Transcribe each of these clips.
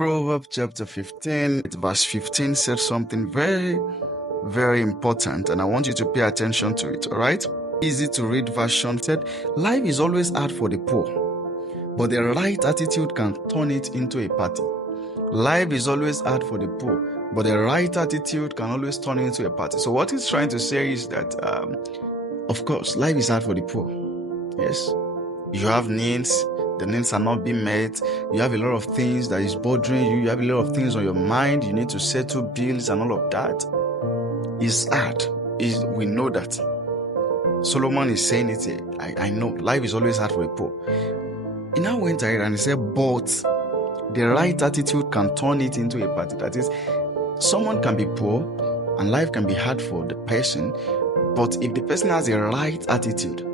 Proverbs chapter 15, verse 15 said something very, very important, and I want you to pay attention to it, all right? Easy to read version said, life is always hard for the poor, but the right attitude can turn it into a party. Life is always hard for the poor, but the right attitude can always turn it into a party. So what he's trying to say is that, of course, life is hard for the poor. Yes. You have needs, the needs are not being met. You have a lot of things that is bothering you. You have a lot of things on your mind. You need to settle bills and all of that. It's hard. We know that. Solomon is saying it here. I know. Life is always hard for the poor. He now went ahead and he said, but the right attitude can turn it into a party. That is, someone can be poor and life can be hard for the person, but if the person has a right attitude,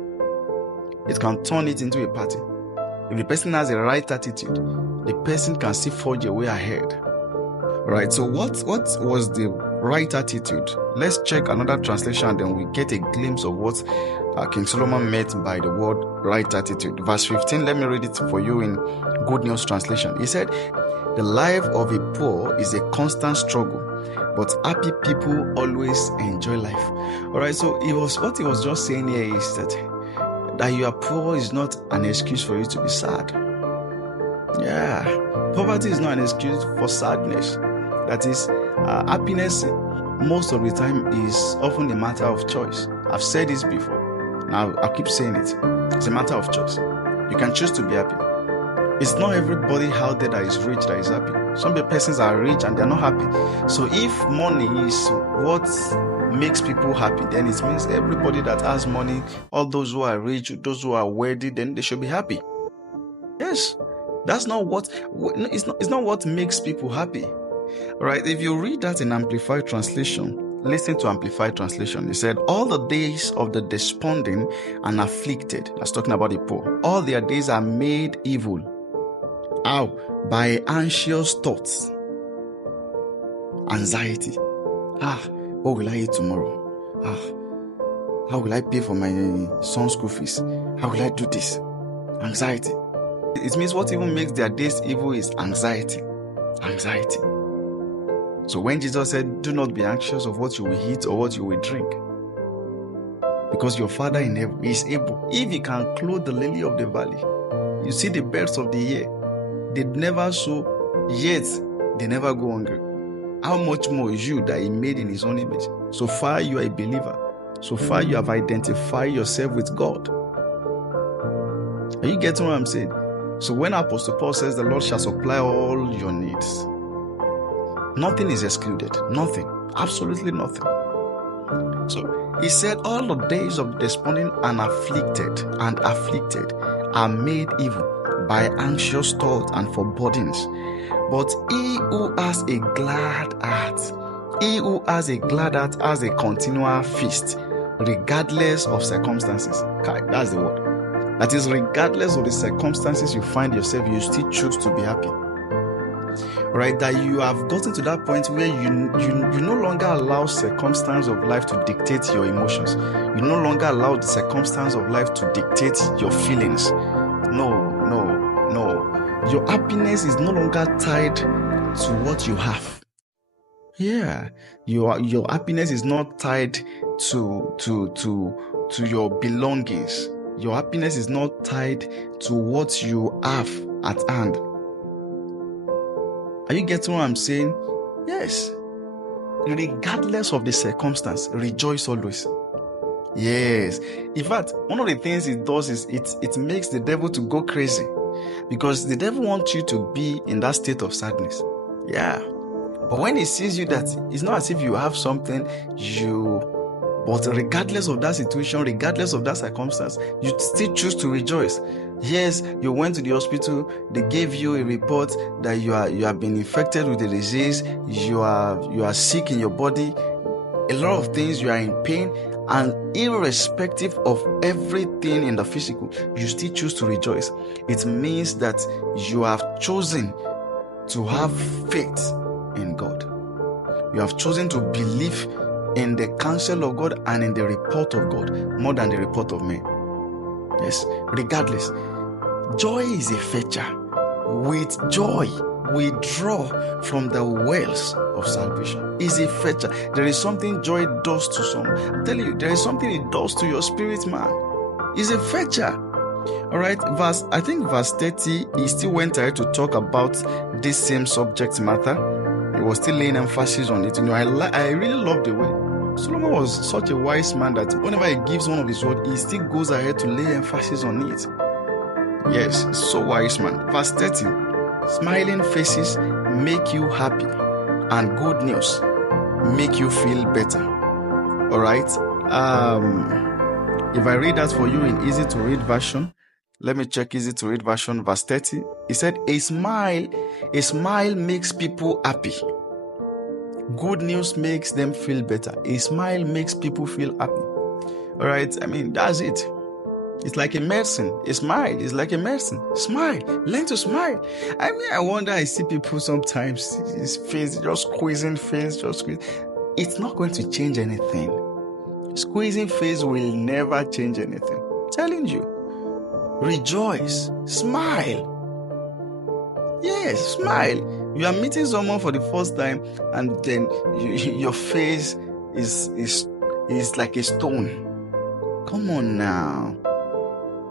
it can turn it into a party. If the person has a right attitude, the person can still forge a way ahead. Right, so what was the right attitude? Let's check another translation and then we get a glimpse of what King Solomon meant by the word right attitude. Verse 15, let me read it for you in Good News Translation. He said, the life of a poor is a constant struggle, but happy people always enjoy life. All right, so what he was just saying here is that you are poor is not an excuse for you to be sad. Yeah, poverty is not an excuse for sadness. That is, happiness most of the time is often a matter of choice. I've said this before. Now I'll keep saying it. It's a matter of choice. You can choose to be happy. It's not everybody out there that is rich that is happy. Some persons are rich and they're not happy. So if money is what makes people happy, then it means everybody that has money, all those who are rich, those who are wealthy, then they should be happy. Yes, that's not what it's not what makes people happy. All right, if you read that in Amplified Translation, listen to Amplified Translation. It said, all the days of the desponding and afflicted, that's talking about the poor, all their days are made evil. How? By anxious thoughts, anxiety. What will I eat tomorrow? How will I pay for my son's school fees? How will I do this? Anxiety. It means what even makes their days evil is anxiety. Anxiety. So when Jesus said, do not be anxious of what you will eat or what you will drink, because your Father in heaven is able. If he can clothe the lily of the valley, you see the birds of the air, they never sow, yet they never go hungry. How much more you that he made in his own image? So far you are a believer. So far you have identified yourself with God. Are you getting what I'm saying? So when Apostle Paul says the Lord shall supply all your needs, nothing is excluded. Nothing. Absolutely nothing. So he said all the days of desponding and afflicted are made evil by anxious thought and forebodings. But he who has a glad heart, has a continual feast, regardless of circumstances. That's the word. That is, regardless of the circumstances you find yourself, you still choose to be happy. Right? That you have gotten to that point where you no longer allow circumstance of life to dictate your emotions. You no longer allow the circumstance of life to dictate your feelings. No. Your happiness is no longer tied to what you have. Yeah. Your happiness is not tied to your belongings. Your happiness is not tied to what you have at hand. Are you getting what I'm saying? Yes. Regardless of the circumstance, rejoice always. Yes. In fact, one of the things it does is it makes the devil to go crazy, because the devil wants you to be in that state of sadness. Yeah. But when he sees you, that it's not as if you have something, but regardless of that situation, regardless of that circumstance, you still choose to rejoice. Yes, you went to the hospital, they gave you a report that you have been infected with the disease, you are sick in your body, a lot of things, you are in pain, and irrespective of everything in the physical, you still choose to rejoice. It means that you have chosen to have faith in God. You have chosen to believe in the counsel of God and in the report of God more than the report of men. Yes, regardless. Joy is a feature. With joy, we draw from the wells of salvation. Is a fetcher. There is something joy does to some. I'm telling you, there is something it does to your spirit, man. Is a fetcher. All right, verse 30, he still went ahead to talk about this same subject matter. He was still laying emphasis on it. I really love the way Solomon was such a wise man that whenever he gives one of his words, he still goes ahead to lay emphasis on it. Yes, so wise man. Verse 30, smiling faces make you happy, and good news make you feel better. All right. If I read that for you in easy to read version, let me check easy to read version, verse 30. He said, a smile makes people happy. Good news makes them feel better. A smile makes people feel happy. All right. I mean, that's it. It's like a medicine. A smile is like a medicine. Smile. Learn to smile. I mean, I wonder, I see people sometimes, his face, just squeezing face, just squeeze. It's not going to change anything. Squeezing face will never change anything. I'm telling you. Rejoice. Smile. Yes, smile. You are meeting someone for the first time, and then your face is like a stone. Come on now.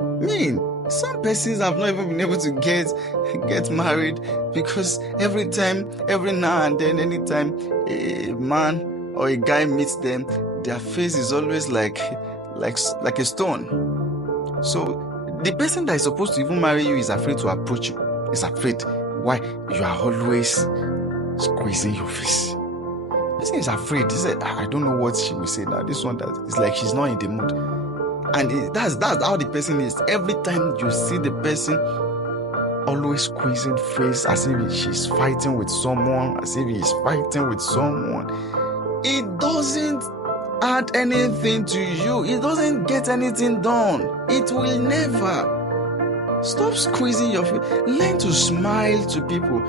I mean, some persons have not even been able to get married because every now and then, anytime a man or a guy meets them, their face is always like a stone. So the person that is supposed to even marry you is afraid to approach you. Is afraid. Why? You are always squeezing your face. The person is afraid. He said, I don't know what she will say now. This one, that is like she's not in the mood. And that's how the person is. Every time you see the person always squeezing face as if she's fighting with someone, as if he's fighting with someone, it doesn't add anything to you. It doesn't get anything done. It will never. Stop squeezing your face. Learn to smile to people.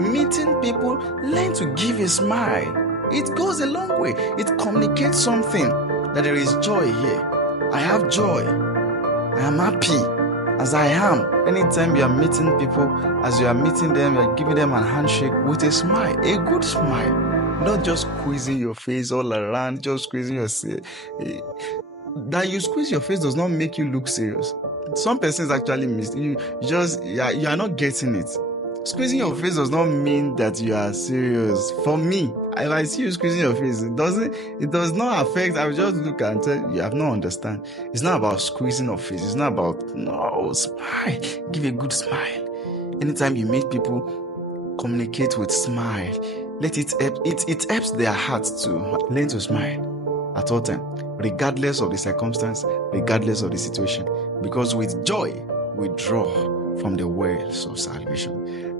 Meeting people, learn to give a smile. It goes a long way. It communicates something, that there is joy here. I have joy. I am happy as I am. Anytime you are meeting people, as you are meeting them, you are giving them a handshake with a smile, a good smile. Not just squeezing your face all around, just squeezing your face. That you squeeze your face does not make you look serious. Some persons actually miss you. You are not getting it. Squeezing your face does not mean that you are serious. For me, if I see you squeezing your face, it does not affect. I will just look and tell you have not understand. It's not about squeezing your face. It's not about, no, smile. Give a good smile. Anytime you meet people, communicate with smile. Let it help. It helps their hearts to learn to smile at all time, regardless of the circumstance, regardless of the situation. Because with joy, we draw from the wells of salvation.